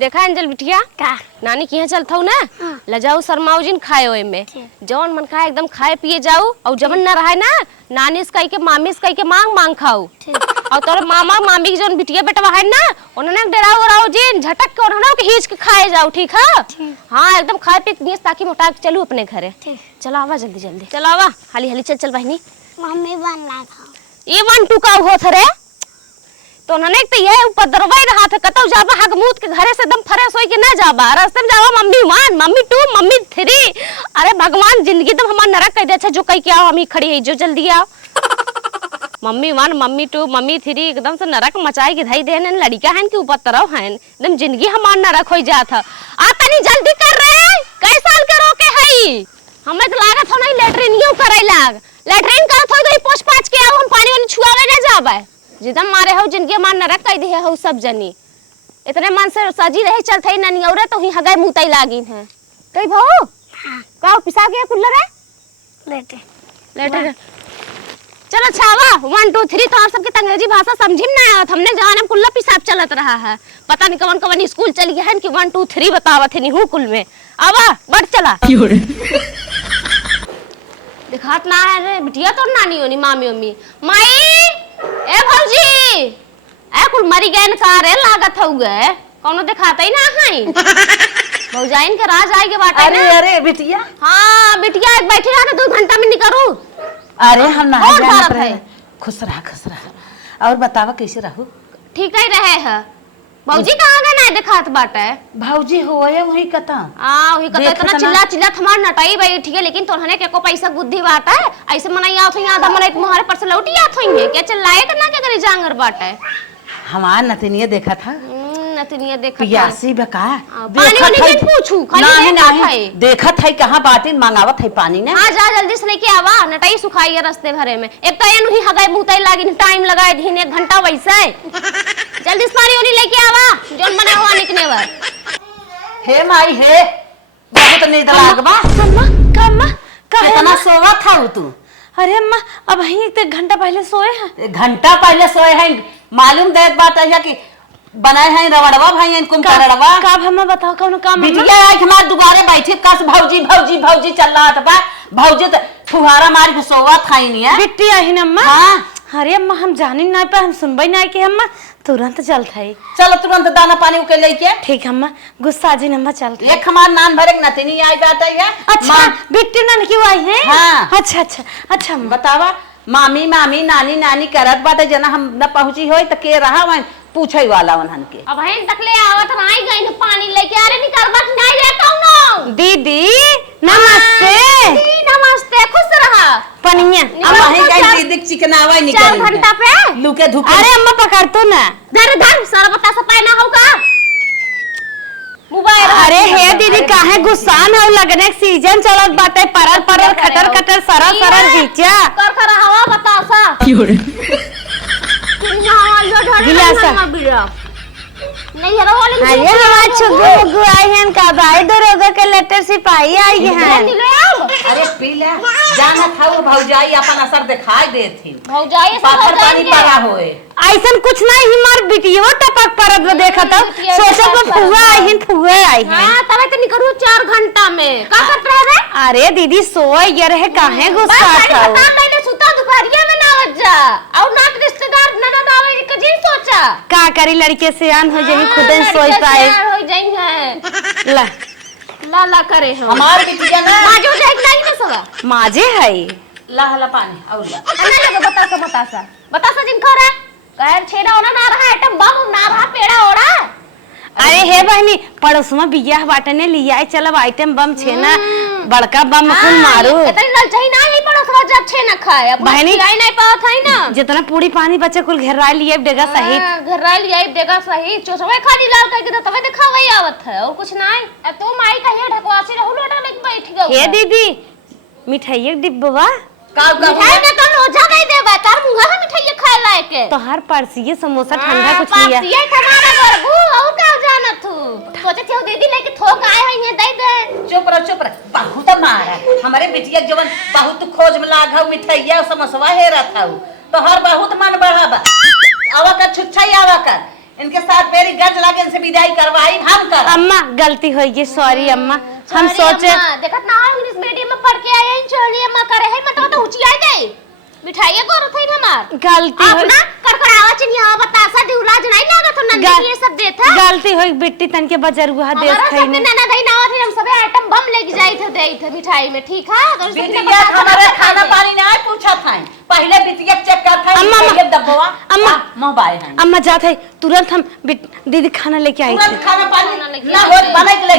देखा अंजल बिटिया का नानी के यहाँ चलता हूँ ना। हाँ। ले जाओ शर्माओ जिन खाए ओए में जौन मन खाए एकदम खाए पिए जाओ और जबन ना रहे ना नानी से कह के मामी से कह के मांग मांग खाओ और तोरे मामा मामी की जौन बिटिया बेटवा है ना उन्होंने डराओ उराओ जिन झटक के उन्होंने के हिच के खाए जाओ ठीक है। हाँ एकदम खाए पिए ताकि मोटा के चलू अपने घरे। चलो आवा जल्दी जल्दी चलो आवा हाली हाली चल चल बहनी मम्मी बनना था ये 1 2 का होत रे तो उन्होंने तो ये उपद्रवा ही रहा था कतौ जाबा हक मूत के घरे से एकदम फ्रेश होई के ना जाबा रास्ते में जावा मम्मी 1 मम्मी 2 मम्मी 3। अरे भगवान जिंदगी तो हमार नरक कह दे अच्छा जो कह के आओ हम ही खड़ी है जो जल्दी आओ मम्मी 1 मम्मी 2 मम्मी 3 एकदम से नरक मचाई के धई देन लड़का है कि उपद्रव है एकदम जिंदगी हमार नरक हो जात है। आ तनी जल्दी कर रे कई साल के रोके हई हमें तो लागत हो नहीं लेटरिनियो करे लाग लेटरिन करत होई तो पोछ पाछ के आओ हम पानी वाली छुआवे ना जाबे जिदम मारे हो जिनके मान नरक कह दिए हो सब जनी इतने मन से सजी रहे चलते ना नहीं औरे तो ही हगाई मुतई लागिन है कई भाऊ हाँ का पिसा के कुल्लर है लेटे लेटर चलो छावा 1 2 3 तो आप सबके अंग्रेजी भाषा समझिम ना आवत हमने जहां कुल्ला पिसाब चलत रहा है पता नहीं कवन कवन स्कूल चली गया है कि 1 2 3 बतावत है नहीं कुल में आवा बढ़ चला दिखात ना है रे बिटिया तो नानी होनी मामी मम्मी माई ए भौजी ए कुल मरी गए न का रे लागत हो गए कोनो दिखाता ही ना हई भौजाइन के राज आए के बाटे अरे ना अरे बिटिया हां बिटिया एक बैठी रहा 2 घंटा में निकरू अरे हम ना और जाना भारत रहे है। खुश रहा और बतावा कैसे रहू ठीक ही रहे है भौजी कहां गए ना दिखात बाटे भौजी होए वही कता वही कत इतना चिल्ला चिल्ला थमार नटाई भाई ठीक है लेकिन तोहने के को पैसा बुद्धि बाटा है ऐसे मनाई आवत है आधा मनाई तुम्हारे पर से लौटी आत होंगे क्या चिल्लाए करना क्या करे जांगर बाटे हमार नतनिया देखा था नतनिया देखत पियासी बका पानी वाली नहीं पूछू खाली नहीं देखत है कहां बाटी मांगावत है पानी ने हां जा जल्दी से लेके आवा नटाई सुखाई है रास्ते भरे में एक तो एनु ही हगाई मुताई लागी टाइम लगाए दिन 1 घंटा वैसे जल्दी से पानी वाली लेके आवा जोन बना हुआ निकने वर हे माई हे बहुत नींद लागबा अम्मा कम्मा काहे कितना सोवा था तू अरे अम्मा अब ही एक घंटा पहले सोए हैं घंटा पहले सोए हैं मालूम देत बात है कि बनाए हैं रवड़वा भाई हैं कुम करड़वा का हमें बताओ कौन काम बिटिया आज हमार दुआरे बैठे कस भौजी भौजी भौजी चल रहा था भौजी तो फुहारा मार के सोवा थाई नहीं है बिट्टी आई ना अम्मा हां अरे अम्मा हम जानी ना पे हम सुनबई ना कि अम्मा तुरंत चल थाई चलो तुरंत दाना पानी उके लेके ठीक अम्मा गुस्सा जी अम्मा चल एक हमार नान भरे नतनी आई बात है अच्छा बिट्टी नान क्यों आई है हाँ। अच्छा अच्छा अच्छा बतावा मामी मामी नानी नानी करत बाटे जना हम न पहुंची होई त के रहा वहीं पूछई वाला उन्हन के अब हन तकले आवत राई गई न पानी लेके अरे निकर बस नहीं रे कौनो दीदी नमस्ते दीदी नमस्ते खुश रहा पनिया अब वहीं गई दीदी चिकनावा निकल 4 घंटा पे लुके धुके अरे अम्मा पकड़ तो ना धर धर सारा पत्ता से पाना होगा मोबाइल अरे हे दीदी काहे गुस्सान हो लगने सीजन चलत बाटे परल परल खटर खटर सरल सरल घिचा कर कर हवा बतासा गिलासा नहीं है वाले अरे हमार छुगु मुगु आई हैं का भाई दरोगा के लेटर सिपाही आई हैं अरे पी ले जाना था वो भौजाई अपन असर दिखाई दे थी भौजाई से पाथर पानी पड़ा होए ऐसन कुछ नहीं हिमार बिटियो टपक परत में देखा था सोचा तो फुआ आई हैं हां तबे तो निकरू 4 घंटा में का करत रहे रे अरे दीदी सोए ये रहे काहे गुस्सा था बता पहले सुता दोपहरिया में ना जा और ना रिश्तेदार ननद आवे के जी सोचा का करी लड़के से आन हो जाई खुद सोई पाए हो जाई है ला ला करे हम हमार बिटिया ना बाजू जाए नहीं ना सवा माजे है ला हला पानी और ला अन्ना लगे बतासा जिन खा रहा कहर छेड़ा होना ना रहा आइटम बम ना रहा पेड़ा ओड़ा अरे हे बहनी पड़ोस में बियाह बाटने लिया चलब आइटम बम छेना बड़का बम कुल मारू इतनी नल चाहिए ना ही पड़ोस में जब छेना खाए अब बहनी खिलाई नहीं पावत है ना जितना पूरी पानी बचे कुल घेरा लिए देगा सही घर राय लिया देगा सही चोसवे खाली लाल करके तो तवे दिखावई आवत है और कुछ नहीं तो माई कहिए ढकवासी रहू लोटा लेके बैठ गयो हे दीदी मिठाई डिब्बा का मिठाई में तो लोजा नहीं देबा तार मुंगा में मिठाई खाए लायक तो हर परसिए समोसा ठंडा कुछ लिया ये तुम्हारा बरबू और का जाना तू सोचे थे दीदी लेके थोक आए हैं ये दे दे चुप रह बहुत मारा हमारे बिटिया जवन बहुत खोज में लागा मिठाइया समोसा हेरा था तो हर बहुत मन बढ़ावा आवा का छुच्छाई आवा का इनके साथ मेरी गज लगे, इनसे विदाई करवाई हम कर। अम्मा गलती हो गई, सॉरी अम्मा। हम सोचे देखत ना इंग्लिश मीडियम में पढ़ के आए हैं, छोड़ी अम्मा करे है मतलब तो ऊंची आ गई मिठाई को रथ है हमार गलती हो अपना करकरावा चिनिया बतासा दिउला नहीं लागत हो नंदी ये सब देत है। गलती हो बिट्टी तन के बजरुआ देश हमारा खई सब नैना दई नावा थे, हम सबे आइटम बम लेके जाई थे देई थे मिठाई में, ठीक है। तो बिटिया हमारे खाना पानी ना पूछा था, पहले बिटिया चेक कर था, अम्मा, पहले दबवा अम्मा, मोबाइल है। अम्मा जात है तुरंत हम दीदी खाना लेके आई तुरंत थी। खाना पानी ना हो बना के ले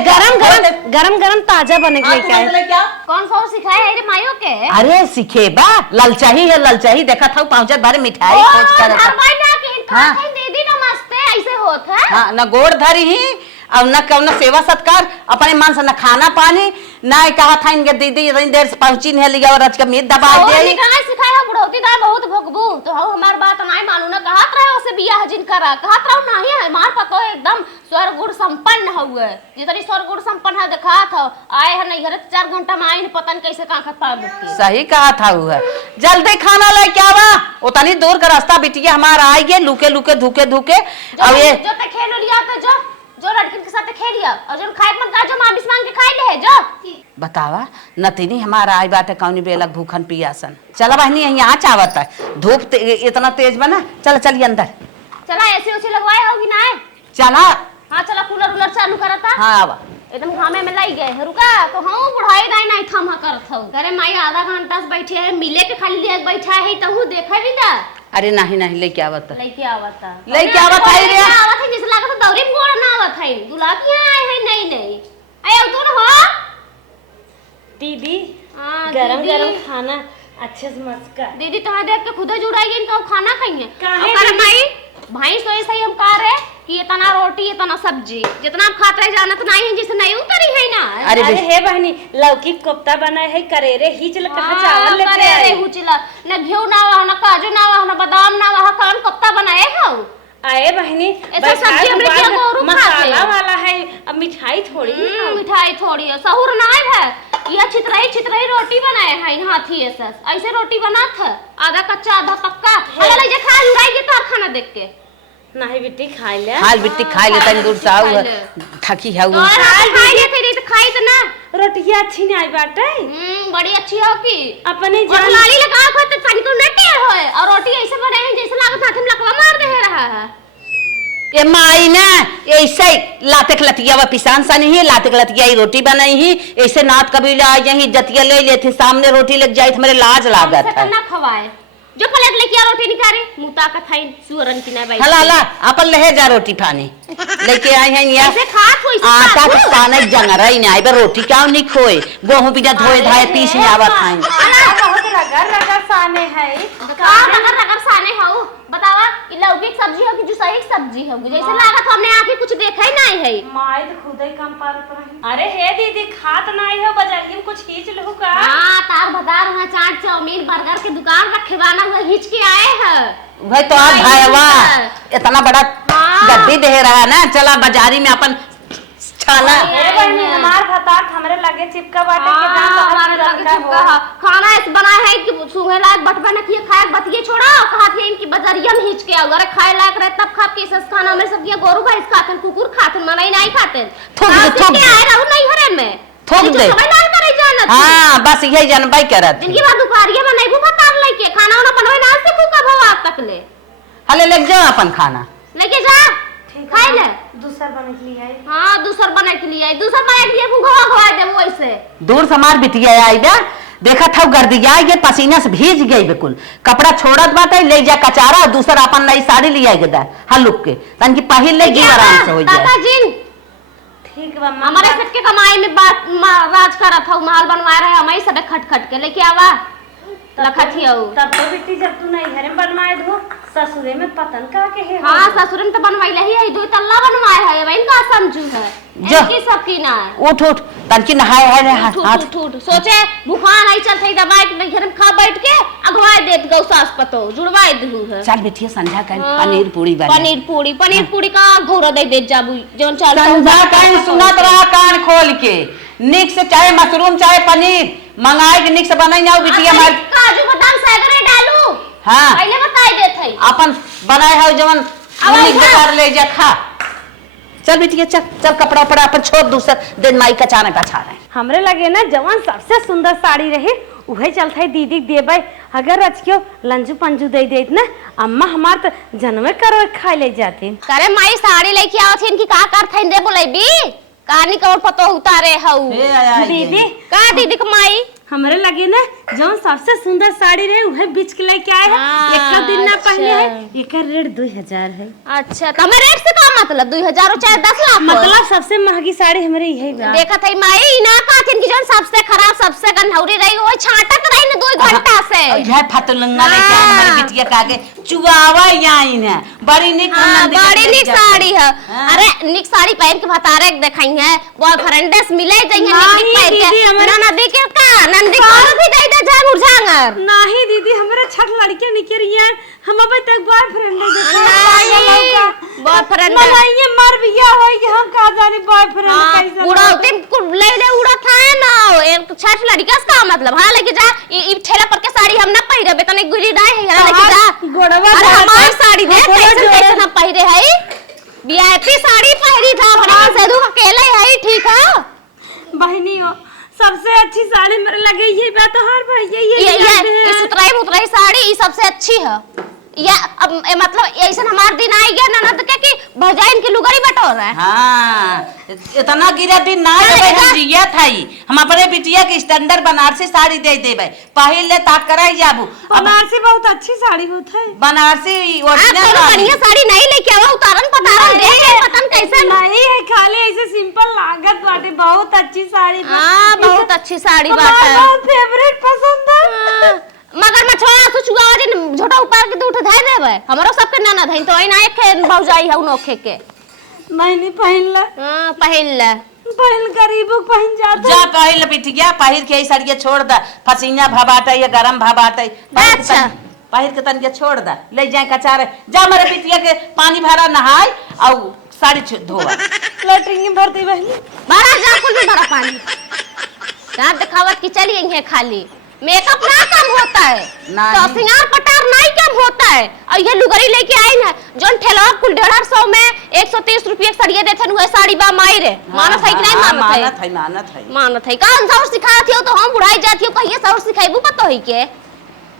गरम ताजा बने के लेके आई। कौन सा सिखाया है रे मायो के? अरे सीखे बा ललचाही है, ललचाही देखा था पहुंचत बारे मिठाई खोज कर हर बार ना के खा के दीदी नमस्ते ऐसे होत है। हां ना गोड़ धरी ही अब न कौन सेवा सत्कार अपने मन से न खाना पानी ना कहा था इनके दीदी इतनी देर से पहुंची नहीं लिया और आज का मीट दबा दे कहां सिखाया बुढ़ौती दा बहुत भगबू तो हम हमार बात नहीं मानू ना, कहत रहे उसे बियाह जिन करा कहत रहो नहीं है मार पतो एकदम स्वर्ग गुण संपन्न हुए जितनी स्वर्ग गुण संपन्न है देखा था आए है नहीं घर 4 घंटा में आई पता नहीं कैसे कहां खत पाए। सही कहा था वो है, जल्दी खाना लेके आवा, उतनी दूर का रास्ता बिटिया हमारा आई है लुके लुके धुके धुके अब ये जो ते खेल लिया तो जो लड़की के साथ खेल लिया और जो खाए मत का जो मामिस मांग के खाए ले जो बतावा नतीनी हमारा आई बात है कौनी बेलक भूखन पियासन। चला बहनी यहाँ चावत है धूप इतना तेज बना, चल चलिए अंदर चला ऐसे उसे लगवाए होगी ना चला। हां चला कूलर उलर चालू करता हाँ आवा एकदम घामे में लाई गए रुका तो हाँ बुढ़ाई दाई नहीं थमा करत हो करे माई आधा घंटा से बैठे है मिले के खाली लिए बैठा है तहु देखा भी दा। अरे नहीं नहीं लेके आवत लेके आवता है रे आवत है जिस लागत दौरी में गोड़ ना आवत है दूल्हा की आए है नहीं नहीं आए तू न हो दीदी हां गरम गरम खाना अच्छे से मस्त कर। दीदी तुम्हें देख के खुद जुड़ाएगी इनका खाना खाएंगे काहे और माई भाई तो ऐसा ही हम कह रहे कि इतना रोटी इतना सब्जी जितना आप खाते रहे जाना तो नहीं है जिसे नहीं उतरी है ना। अरे हे बहनी लौकी कोफ्ता बनाए है करेरे हिचल कहा चावल लेके करे आई हुचिला न घिउ ना हो न काजू ना हो न बादाम ना हो कौन कोफ्ता बनाए हो आए बहनी ऐसा सब्जी हमरे क्या गोरू खाते मसाला वाला है अब मिठाई थोड़ी मिठाई थोड़ी है सहूर ना है ये छितरई रोटी बनाए है हाथी ऐसे रोटी बनात है आधा कच्चा आधा पक्का हला ले खा उड़ाई तार खाना देख के नहीं बिट्टी खा ले हाल बिट्टी खा ले तनी दूर से आऊ थकी है वो खाई ले फिर तो खाई तो ना रोटी अच्छी नहीं आई बाटे बड़ी अच्छी हो की अपने जान लाली लगा खो तो तनी को नटे होए और रोटी ऐसे बने हैं जैसे लागत हाथ में लकवा मार दे रहा है ये माई ना ऐसे लाते लतिया व पिसान सा नहीं लाते लतिया रोटी बनाई ही ऐसे नात कभी ले आई यही जतिया ले लेते सामने रोटी लग जाए तो मेरे लाज लागत है ना खवाए जो प्लेट लेके आ रोटी निकाले मुता का थाई सुरन की ना भाई हला ला अपन ले जा रोटी पानी लेके आई है यहाँ ऐसे खा कोई आटा के पाने जंगरा ही नहीं आई बे रोटी क्यों नहीं खोए गेहूं बिना धोए धाए पीस ही आवत हैं बहुत रगर साने है का रगर साने हो बतावा कि लौकी की सब्जी हो कि जो सही सब्जी हो जैसे लागत हमने आके कुछ देखा ही नहीं है माई तो खुद ही कम पारत रही। अरे हे दीदी खात नहीं हो बाजारी में कुछ खींच लहु का। हां तार बाजार में चाट चाउमीन बर्गर की दुकान रखे बाना हुआ खींच के आए हैं भाई तो आप भाईवा इतना बड़ा गड्डी दे रहा है ना चला बाजारी में अपन छाना हमार भतात हमरे लगे चिपका बाटे के दाम हमारे लगे चिपका खाना ऐसे बना है कि सुहे लायक बटवा न किए खाए बतिए छोड़ा कहत है इनकी बजरिया में हिच के अगर खाए लायक रहे तब खा के सस खाना में सब ये गोरू भैंस खाते कुकुर खाते मनई नहीं खाते थोक के आए रहू नहीं हरे में थोक दे समय नहीं करे जानत हां बस यही जनबाई करत इनकी बात दोपहरिया में नहीं भूखा लेके खाना वाला बनवे ना से कुका भवा तक ले हले ले जा अपन खाना लेके जा खाए ले दूसर बने के लिए हां दूसर बने के लिए दूसर बने के लिए भूखा खवा दे वो ऐसे दूर समार बिटिया आई बे देखा था गर्दिया ये पसीना से भीज गई बिल्कुल कपड़ा छोड़त बाटे ले जा कचारा और दूसरा अपन नई साड़ी लिया गदा हलुक के तन की पहिल ले जी आराम से हो जाए दादा जी ठीक बा हमारे सबके कमाई में बात राज करा था माल बनवा रहे हम ही सब खट खट के लेके आवा लखथिया तब तो बेटी जब तू नहीं घरे बनवाए दो ससुरे में पतन का के है हां ससुर में तो बनवाइले ही है दो तल्ला बनवाए है भाई इनका समझू है इनकी सबकी ना उठ उठ तनकी नहाए है हाथ उठ सोचे भूखा नहीं चलते दवाई के घर में खा बैठ के अगवाए देत गौ सास पतो जुड़वाए दहू है चल बिटिया संध्या का पनीर पूरी बनी पनीर पूरी का घोरा दे दे जाबू जोन चल संध्या का सुनत रहा कान खोल के निक से चाहे मशरूम चाहे पनीर मंगाए के निक से बनाई जाओ बिटिया मार काजू बादाम सगरे डालू हां पहले बताई देत है अपन बनाए है जवन मम्मी बेकार ले जा खा। चल बिटिया चल चल कपड़ा उपड़ा अपन छोड़ दूसर दिन माई का चाने पछा रहे। हमरे लगे ना जवान सबसे सुंदर साड़ी रही उहे चलते दीदी देबै। अगर आज क्यों लंजू पंजू दे देत ना अम्मा हमार तो जनमे कर खा ले जाती। करे माई साड़ी लेके आवत हिन की का करथैन रे बोलेबी कहानी कौन पतो उतारे हऊ दीदी का दीदी के माई हमरे लगे ना जौन सबसे सुंदर साड़ी रहे उहे बीच के लेके आए हैं। एक दिन ना पहले है एक रेट 2000 है। अच्छा तो हमारे रेट से का मतलब 2000 चाहे 10 लाख मतलब सबसे महंगी साड़ी हमारे यही बा। देखा थई माई ना काथिन की जौन सबसे खराब सबसे गंधौरी रही वो छाटत रही न 2 घंटा से यह फतुलंगा लेके हमारी बिटिया का आगे चुआवा यहीं है बड़ी निक बड़ी निक साड़ी है। अरे निक साड़ी पहन के भतारे देखाई है बॉयफ्रेंड से मिले जाइए निक पहन के ननदी के का नंदी को भी दे दे जान उरझांगर नहीं दीदी हमारे छठ लड़कियां निकलिए हम अबे तक बॉयफ्रेंड नहीं बॉयफ्रेंड ये मर बिया होई हम का जाने बॉयफ्रेंड कैसे उड़ाते ले ले उड़ा था ना एक छठ लड़का का मतलब हां लेके जा ई ठेला पर के साड़ी हम ना पहिरबे तने गुरी दाई है लेके जा गोड़वा अरे हमारी साड़ी देख कैसे ना पहिरे है वीआईपी साड़ी पहरी था बड़ी सेदू अकेले है ठीक है बहनी हो सबसे अच्छी साड़ी मेरे लगे ये बात हर भाई ये सुतराई मुतराई साड़ी ये सबसे अच्छी है। या अब मतलब ऐसा हमार दिन आई गया ना तो क्या कि भजाइन की लुगाई बटोर है। हां इतना गिरा दिन ना हम जिया थाई हम अपने बिटिया के स्टैंडर्ड बनारसी साड़ी दे देबे पहले ले ताक कराई जाबू। बनारसी बहुत अच्छी साड़ी होत है बनारसी ओरिजिनल बढ़िया साड़ी नहीं लेके आवा उतारन पतारन देख के पतन कैसे नहीं है खाली ऐसे सिंपल लागत बाटे बहुत अच्छी साड़ी। हां बहुत अच्छी साड़ी बात है बहुत फेवरेट पसंद है मगर मछवा कुछ गावज झोटा ऊपर के उठ धाय देबे हमरो सबके नाना धइन तो ना एक भौजाई है उनोखे के नहीं पहन ले। हां पहन ले पहन गरीबों पहन जाता जा पहले बिटिया पहिर के साड़िया छोड़ दा पसीना भबाटा या गरम भबाटा अच्छा पहिर के तनिया छोड़ दा ले जाए कचारे जा मेरे बिटिया के पानी भरा नहाय और साड़ी धोवा लटरिंग में भरती बहनी बाहर जा कुल में भरा पानी कहां दिखावत की चली गई है खाली मेकअप ना कम होता है तो सिंगार पटार नहीं कम होता है। और ये लुगरी लेके आई ना जोन ठेला कुल 150 में 130 रुपया साड़िया देथे नु साड़ी बा माई रे मानत है कि नहीं मानत है कौन सा और सिखात हो तो हम बुढ़ाई जाती हो कहिए सौर सिखाइबू पतो है के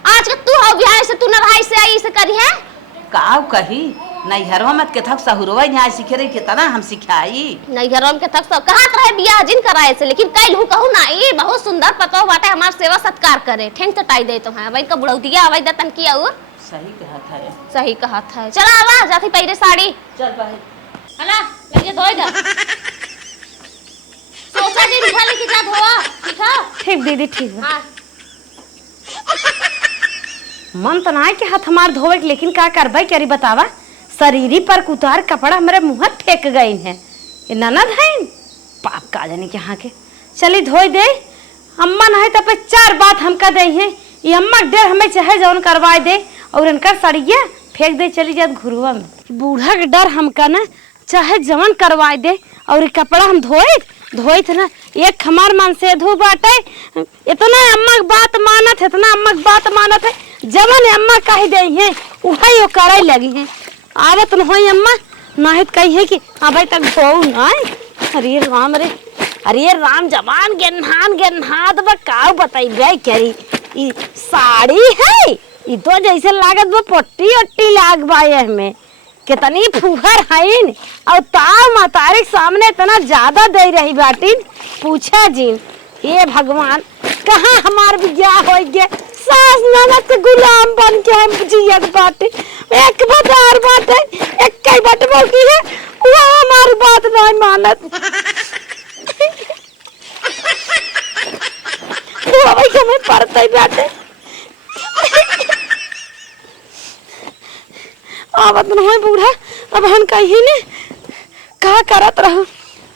आज के तू हो बियाह से तू न रहाई से आई से करी है काऊ कही नहीं घरवा मत के थक सहुरवा यहाँ सीखे रही कितना हम सिखाई नहीं घरवा के थक सब कहां रहे बियाह जिन कराए से लेकिन कल हु कहू ना ई बहुत सुंदर पतो बाटे हमार सेवा सत्कार करे ठेंग चटाई दे तो है भाई का बुढ़ौतिया आवाज दतन किया और सही कहा था चला आवा जाती पहले साड़ी चल भाई हला लगे धोई दा सोचा दिन उठा लेके जा धोआ ठीक है ठीक दीदी ठीक है। हां मन तो ना के हाथ हमार धोवे लेकिन का करबे करी बतावा शरीरी पर कुतार कपड़ा हमारे मुंह फेंक गई है ये ननद है पाप का जाने के यहाँ के चली धोई दे अम्मा नहीं तो पे 4 बात हमका दे है ये अम्मा डेर हमें चाहे जौन करवाए दे और इनका सड़िया फेंक दे चली जात घुरुआ में बूढ़ा के डर हमका ना चाहे जवन करवाए दे और कपड़ा हम धोई थे ना एक हमार मन से धो बाटे इतना अम्मा की बात मानत है इतना अम्मा की बात मानत है जवन अम्मा कह दे है वही वो करे लगी है आवत न होई अम्मा नाहित कही है कि अबे तक धो नहीं अरे राम जवान गेनहात बा का बताइबे करी ई साड़ी है ई तो जैसे लागत बा पट्टी अट्टी लाग बाए में कितनी फुहर हईन और ताव मातारी सामने इतना ज्यादा दे रही बाटिन पूछा जी हे भगवान कहाँ हमार बियाह हो गया सास ननद के गुलाम बन के हम जियत बाटे एक बार बाटे एक कई बटबो की है वो हमारी बात नहीं मानत वो भाई हमें पड़ते बाटे आवत न होई बूढ़ा अब हम कहीं ने का करत रहो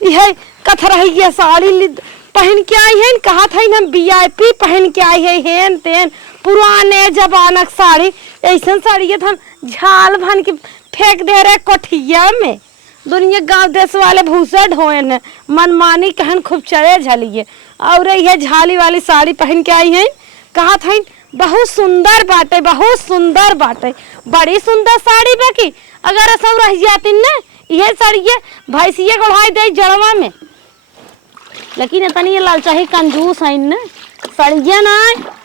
यह कथ रही है साड़ी पहन के आई है कहा था हम वीआईपी पहन के आई है हेन तेन पुराने जमानक साड़ी ऐसा साड़ी ये हम झाल भन के फेंक दे रहे कोठिया में दुनिया गांव देश वाले भूसे ढोए न मनमानी कहन खूब चढ़े झलिए और यह झाली वाली साड़ी पहन के आई है कहा था बहुत सुंदर बाटे, बहुत सुंदर बाटे, बड़ी सुंदर साड़ी बाकी अगर सब रह जाती न ये साड़ी ये भैंसिए गढ़ाई दे जड़वा में। लेकिन इतनी ये लालचाही कंजूस है न सड़िया ना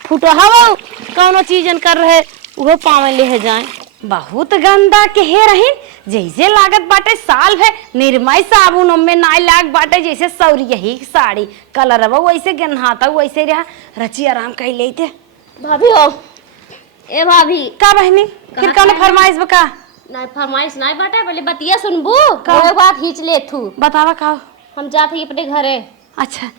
फुटहाव कौनो चीजन कर रहे वो पावे ले जाए। बहुत गंदा कहे रही जैसे लागत बाटे साल है निर्मय साबुन में नाई लाग बाटे जैसे सौरी यही साड़ी कलर वैसे गन्हाता वैसे रहा रची आराम कही लेते। भाभी हो ए भाभी का बहनी फिर कौन फरमाइश बका? नहीं फरमाइश नहीं बाटे पहले बतिया सुनबू कोई बात खींच ले थू बतावा का हम जाते ही अपने घरे। अच्छा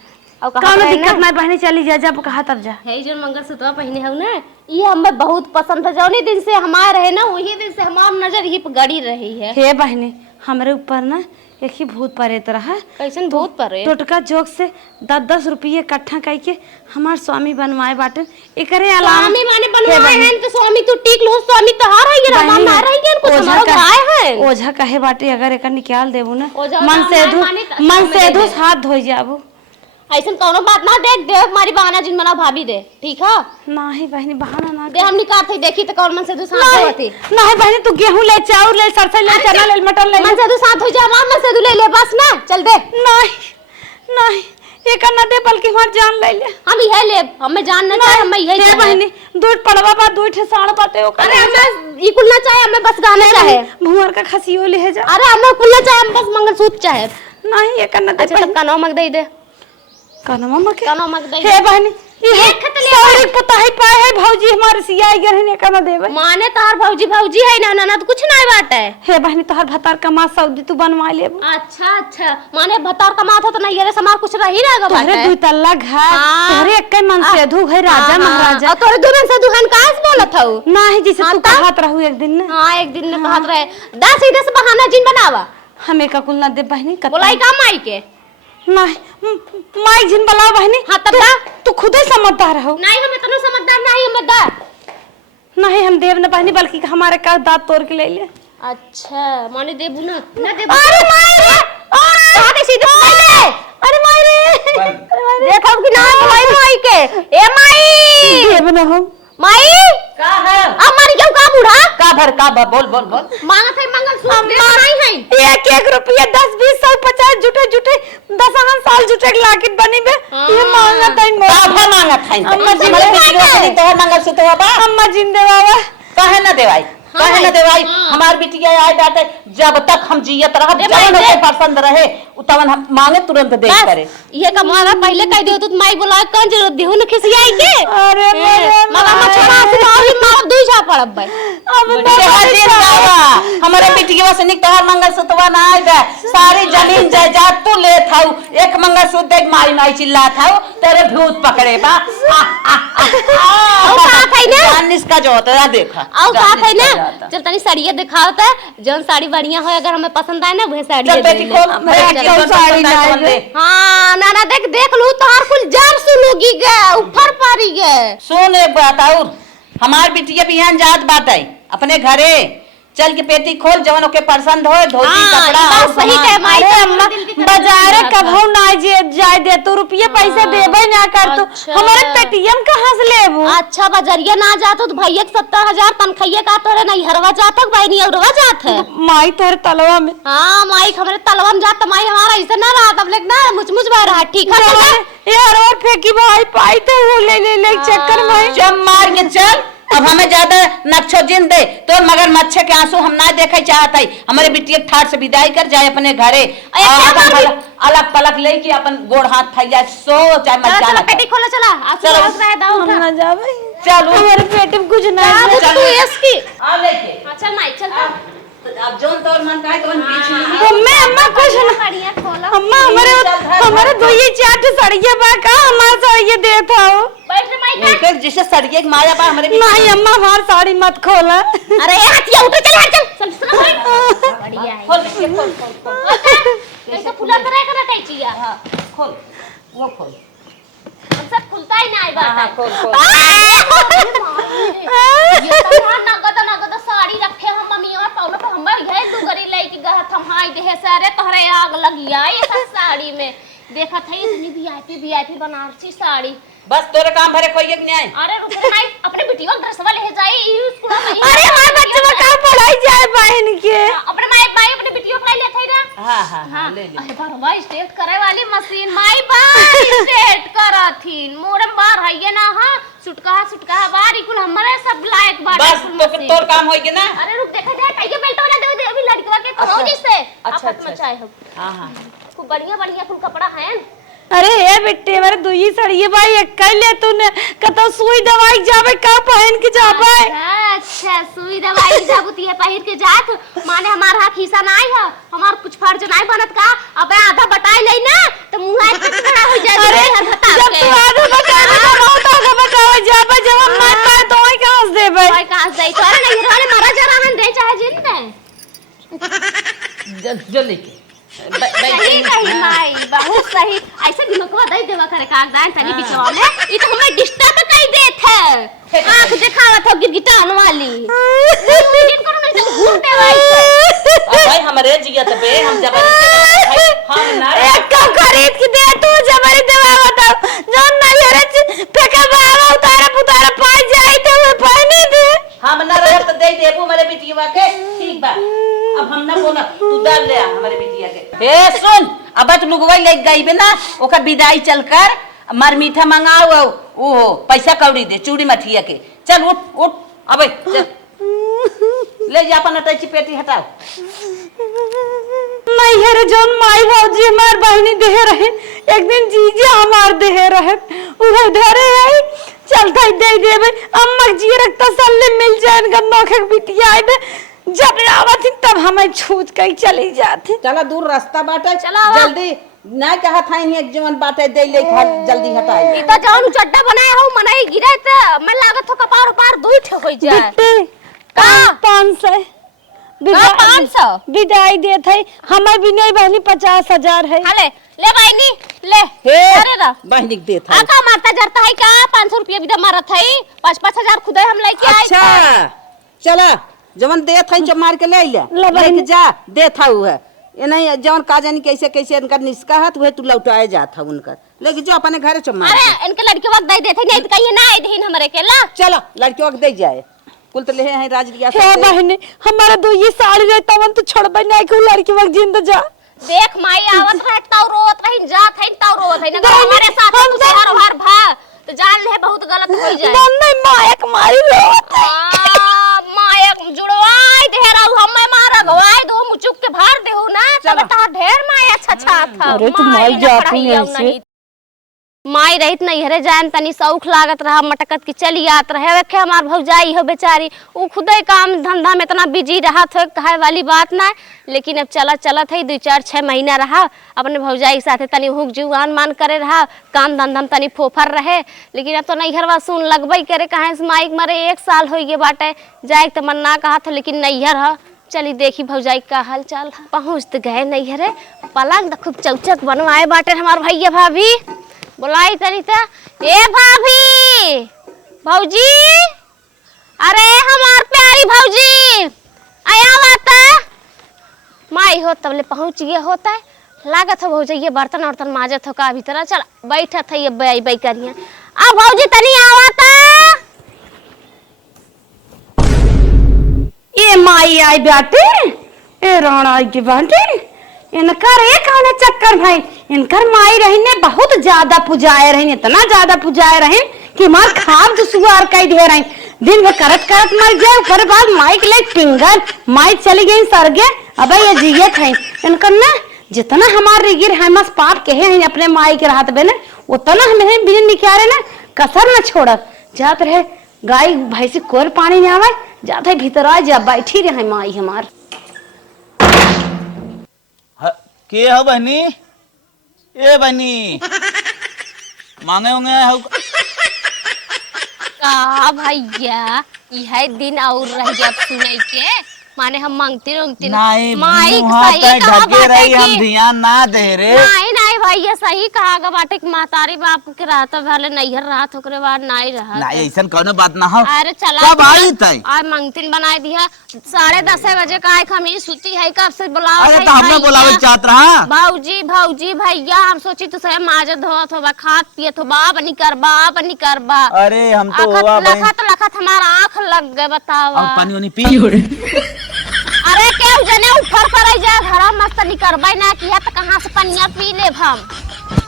और कौन दिक्कत नहीं बहनी चली जा जब कहा तब जा। है जो मंगलसूत्र पहने हो ना ये हमें बहुत पसंद है जौनी दिन से हमारे रहे ना वही दिन से हमार नजर ही पे गड़ी रही है। हे बहनी हमरे ऊपर ना एक ही भूत परे रहा कैसन भूत परे टोटका जोक से 10-10 रुपये इकट्ठा करके हमार स्वामी बनवाए बाटे एकरे अलावा स्वामी माने बनवाए हैं तो स्वामी तू टिक लो स्वामी तो हार है ना हम हार है कुछ हमारा गाय है ओझा कहे बाटे अगर एकर निकाल देबू ना ओझा मन से दो हाथ धोई जाबू। ऐसन कोनो बात ना देख दे हमारी बहाना जिन मना भाभी दे ठीक है नहीं बहनी बहाना ना दे हम निकाल थे देखी तो कौन मन से दो साथ होती नहीं बहनी तू गेहूं ले चाउर ले सरसों ले चना ले मटर ले मन से दो साथ हो जा मन से दो ले ले बस ना चल दे। नहीं नहीं एक ना दे बल्कि हमार जान ले ले हम यह ले हमें जान ना चाहे हमें यही दे बहनी दूध पड़वा बा दूध साड़ पाते हो अरे हमें ई कुल ना चाहे हमें बस गाना चाहे भुवर का खसियो ले जा। अरे हमें कुल ना चाहे हम बस मंगलसूत्र चाहे नहीं एक ना दे। अच्छा तब कानो मग दे दे कानो मग के कानो मग दे हे बहनी ये सारी पता है पाए है भौजी हमारे सियाई गरहने का ना देवे माने तार भौजी भौजी है ना ना तो कुछ नहीं बात है। हे बहनी तोहर भतार का मां सऊदी तू बनवा ले। अच्छा अच्छा माने भतार का माथा तो नहीं ये समार कुछ रही रहेगा बात तोरे दू तल्ला घर तोरे एक मन से धू है राजा महाराजा और तोरे दू मन से दुकान कास बोलत हऊ नहीं जैसे तू कहत रहू एक दिन ना। हां एक दिन ने कहत रहे 10 सीधे से बहाना जिन बनावा हमें का कुल ना दे बहनी बोलाई का माई के नहीं माई जिन बलाओ बहनी। हां तब तू खुद ही समझदार हो। नहीं हम इतना समझदार नहीं हम दार नहीं हम देव न बहनी बल्कि हमारे का दांत तोड़ के ले ले। अच्छा माने देबू ना देबू। अरे माई रे कहां दे सीधे ले अरे माई रे देखो कि ना माई के ए माई देव न हो माई का है अब मारी क्यों का बूढ़ा का भर बोल बोल बोल मांगा थे मंगलसूत्र दे नहीं है एक एक रुपया 10 20 100 50 जुटे जुटे 10 साल जुटे लाकिट बनी बे ये मांगा तई का मांगा थाई अम्मा जी हमारे बिटिया से तो मंगलसूत्र बा अम्मा जिंदे बाबा काहे ना देवाई काहे ना देवाई हमार बिटिया आए बाटे जब तक हम जियत रह जवन के पसंद रहे तवन हम मांगे तुरंत दे करे ये कमारा पहले कह दियो तो माई बोला कौन जरूरत देहु न खिसियाई के अरे मेरे मगर मछवा से मारी मार दुई जा पड़ब भाई अब हमारे बिटिया से निक तोहर मंगलसूत्र ना आए बे सारी जमीन जायदाद तू ले थाऊ एक मंगलसूत्र देख माई माई चिल्ला थाऊ तेरे भूत पकड़े बा और साथ है ना जानिस का जो होता है देखा और साथ है ना चल तनी साड़ियां दिखावत है जौन साड़ी बढ़िया हो अगर हमें पसंद आए ना वह साड़ी चल बेटी खोल साड़ी ना हां ना देख देख लू तोहर कुल जान सुनोगी गे ऊपर पारी गे। सुन एक बात और हमार बिटिया भी यहाँ जात बात है अपने घरे चल के पेटी खोल जवन के पसंद हो धोती कपड़ा और सही कह माई अम्मा बाजार कभौ ना जाय दे तो रुपये पैसे देबे ना कर तू हमारे पेटीएम कहां से लेबू। अच्छा बजरिया ना जातो तो भैया 70,000 तनखैया का तोरे नहीं हरवा जातक बहनी औरवा जात है माई तोर तलवा में हां माई हमरे तलवा में जात माई हमारा ऐसे ना रहा तब लेक ना मुझ बह रहा ठीक है यार और फेंकी भाई पाई तो वो ले चक्कर में जब मार के चल अब हमें ज्यादा नक्शो जिन दे तो मगर मच्छे के आंसू हम ना देखे चाहत है हमारे बिटिया ठाट से विदाई कर जाए अपने घरे अलग पलक ले के अपन गोड़ हाथ फैया सो चाहे मत जाना पेटी खोला चला चलो रहे दाऊ हम ना जावे चलो हमारे पेट में कुछ ना तू इसकी आ लेके अच्छा माई चल अब जोन तोर मन का है तो बीच में अम्मा कुछ ना साड़ियां खोला अम्मा हमारे दो ये चाट साड़ियां बा का हमार साड़ियां दे था बैठ रे माई लेके जिसे सड़िए के माया बा हमारे नहीं अम्मा हमार साड़ी मत खोला। अरे हथिया उठ चल बढ़िया है खोल ऐसे खुला तरह का टैचिया हां खोल वो खोल सब खुलता ही नहीं बात है खोल ये तो नगद साड़ी रखे हम मम्मी और पाउलो तो हम यही दुगरी लेके गए हम हाई देह सारे तोहरे आग लगी आई सब साड़ी में देखा था इतनी वीआईपी बनारसी साड़ी। बस तोरे काम भरे कोई नहीं आए। अरे रुक रे माई अपने बिटिया ड्रेस वाले ले जाई ई स्कूल में। अरे हमारे बच्चे में का पढ़ाई जाए बहन के। अपने माई अपने बिटिया को ले थे रे। हां ले ले। अरे बार स्टेट करे वाली मशीन माई बार स्टेट करथिन मोरे बार है ना। हां सुटका बार इकुल हमरे सब लायक बात। बस तो तोर काम होई के ना। अरे रुक देखा जाए टाइगर बेल्ट वाला दे अभी लड़कवा के कहो जिससे अच्छा मचाए हो। हां खूब बढ़िया फुल कपड़ा है। अरे ए बेटे मेरे दुई सड़िए भाई एक कह ले तूने कतो सुई दवाई जावे का पहन के जावे। अच्छा सुई दवाई जाबुती है पहिर के जात माने हमार हाथ खीसा नहीं है हमार कुछ फर्ज नहीं बनत का। अबे आधा बटाई ले ना तो मुंह आई पे खड़ा हो जाए। अरे जब तू आधा बटा ले तो आधा बटावे जावे जब हम मार पाए तो वही कहां से देबे। भाई कहां से दे तो अरे नहीं रहले मारा जरा हम दे चाहे जिंदा जल्दी के सही कही माई बहुत सही। ऐसे दिमागवा दे देवा करे कागदान तनी बिचवा में ई तो हमें डिस्टर्ब कर देत है। आंख दिखावत हो गिरगिटान वाली दिन करो नहीं तो घूर देवा ऐसे। भाई हमारे जिया तबे हम जबरदस्ती हम ना एक कप खरीद के दे तू जबरी देवा बता जोन नहीं रे फेंका बाबा उतारा पाई जाए तो पहने दे। हम ना रह तो दे देबू मेरे बिटिया के ठीक बा। अब हम ना बोला तू डाल ले हमारे बिटिया के। ए सुन अब तू लुगवा ले गईबे ना ओकर विदाई चलकर मार मीठा मंगाओ ओ पैसा कौड़ी दे चूड़ी मठिया के। चल उठ अबे चल ले जा अपन अटैची पेटी हटाओ। नहीं है रे जोन माई भौजी हमार बहनी देह रहे एक दिन जीजे हमार देह रहे उधर धरे आई चलता दे देबे अम्मा जी रखता सल्ले मिल जाए गन्नो के बिटिया आए बे जब आवत तब हमें छूट के चली जाती। चला दूर रास्ता बाटे चला जल्दी ना कहा था एक जवन बाटे दे ले जल्दी हटाई। ई तो जान चड्डा बनाया हो मनाई गिरे त मैं लागत हो कपार पार दूठ हो जाए। का 500 विदाई दे थे हमें भी नहीं बहनी 50,000 है। हाले ले बहनी ले अरे रा बहनी दे था आका मारता जरता है का 500 रुपया विदा मारत है 5,000 खुदे हम लेके आए। अच्छा चला जवन दे था जब मार के ले लेके जा दे था है ये नहीं जवन का जानी कैसे कैसे इनका निष्का हाथ हुए तू लौटाए जात था उनका लेके जो अपने घरे चमा। अरे इनके लड़के वक्त दे देते नहीं तो कहिए ना आए दिन हमरे के ला। चलो लड़कियों को दे जाए कुल तो ले हैं राज दिया हे बहने हमारा दो ये साड़ी रहता मन तो छोड़ नहीं को लड़की वक्त जिंदा जा। देख माई आवत है ताऊ रोत रही जात है ताऊ रोत है ना हमारे साथ तू से हर भा तो जान ले बहुत गलत हो जाए। नहीं मायक मारी रोत मायक जुड़वाई दे रहू हम मारा गवाई दो मुचुक के भार देहू ना तब ता ढेर माया छछा था। अरे तू माई जाती ऐसे माई रहित नहीं हरे जान तनी सौख लागत रहा मटकत की चली आत रहे वेखे हमार भौजाई हो बेचारी उ खुदे काम धंधा में इतना बिजी रहा तो कहे वाली बात ना। लेकिन अब चलत है 2-4-6 महीना रहा अपने भौजाई के साथे तनी हुक जुआन मान करे रहा काम धंधा में तनी फोफर रहे। लेकिन अब तो नहीं हरवा सुन लगबई करे कहे से माई मरे 1 साल हो गए बाटे जाए तो मन ना कहा था लेकिन नैहर है चली देखी भौजाई का हाल चाल है। पहुँच तो गए नैहरे पलंग तो खूब चौचक बनवाए बाटे हमार भैया भाभी बुलाई तरीता ए भाभी भौजी अरे हमार प्यारी भौजी आया बात माई हो तब ले पहुंच गया होता है लागत हो भौजी ये बर्तन वर्तन माजत हो का भीतर चल बैठा था ये बाई करिए आ भौजी तनी आवता ये माई आई बाटे ए राणा आई के बाटे इनकर एक आने चक्कर भाई इनकर माई रहीने बहुत ज्यादा पुजाए रही इतना ज्यादा पुजाए रही कि मार खाब जो सुअर कई दे रही दिन भर करत मर गया ऊपर बाद माई के लिए पिंगल माई चली गई सरगे अब ये जिये थे इनकर ना जितना हमारे रिगिर है मस पाप के हैं अपने माई के राहत बने उतना हमें बिन निकारे ना कसर न छोड़त जात रहे गाय भैंसी कोर पानी में आवे जाते भीतर आ जा बैठी रहे माई हमार। के हो बहनी ए बहनी माने होंगे हो का भैया यह दिन और रह गया सुनाई के माने हम मांगते नहीं माइक मुंह सही पे कहा ढके बात है रही हम कि ध्यान ना दे रे नहीं भैया सही कहा गा बाटे कि महतारी बाप के रहत भले नैहर रहत ओकरे बाद नहीं रहत। ना ऐसन कोनो बात ना हो। अरे चला कब आई तई? आज मंगतिन बनाए दिया 10:30 बजे का आई खमी सुती है कब से बुलाओ। अरे तो हमने बुलावे चाहत रहा। भौजी भौजी भैया हम सोची तो से माजे धोत होबा खात पियत होबा बनी करबा। अरे हम तो हुआ भाई। लखत हमारा आंख लग गए बतावा। अब पानी वानी पी। अरे केहू जने ऊपर पर जा घरा मस्त निकरबा ना किया त कहां से पनिया पी लेब हम।